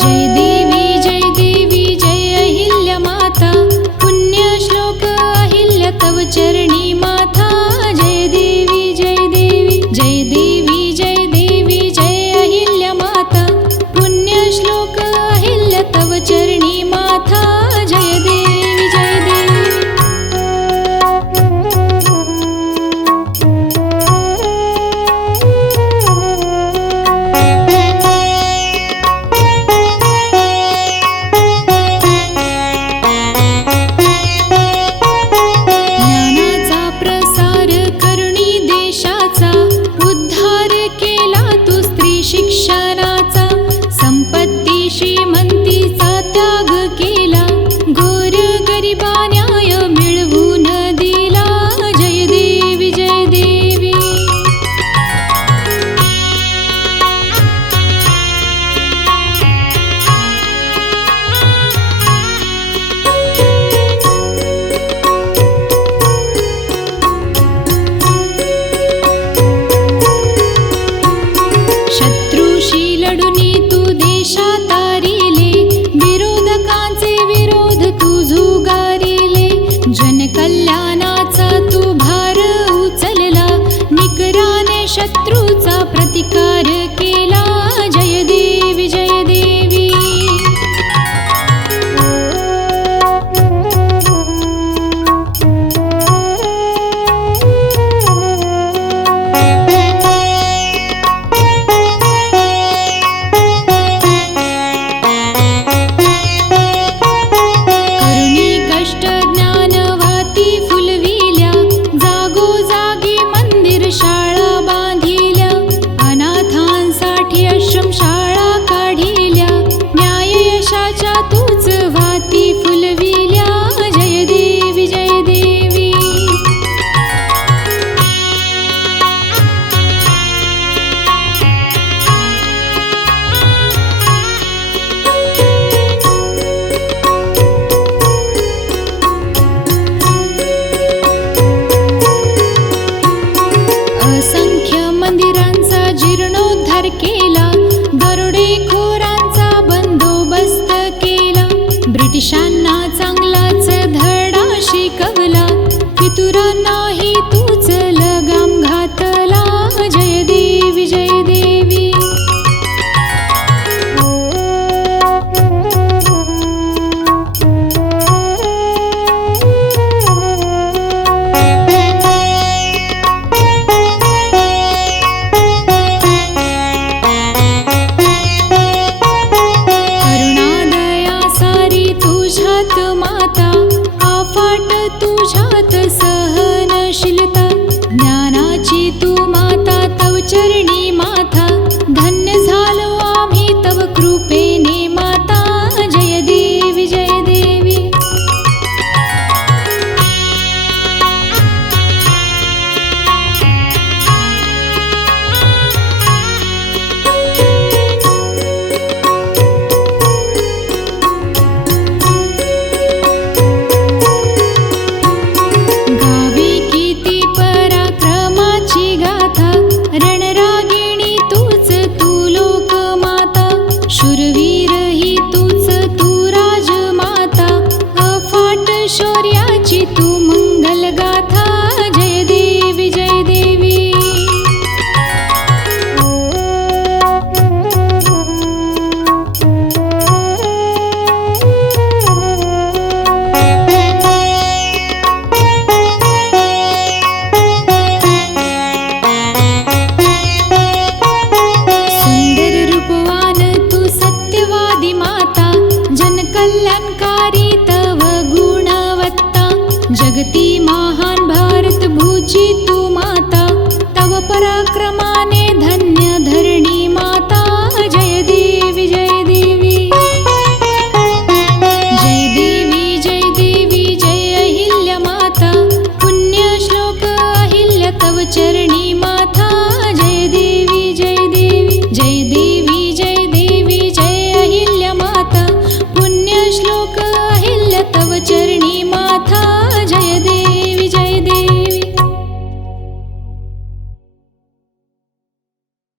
जय देवी जय देवी जय अहिल्य माता पुण्यश्लोकाहिल कवचर dura ी तव गुणवत्ता। जगति महान् भारत भुजितु माता। तव पराक्रम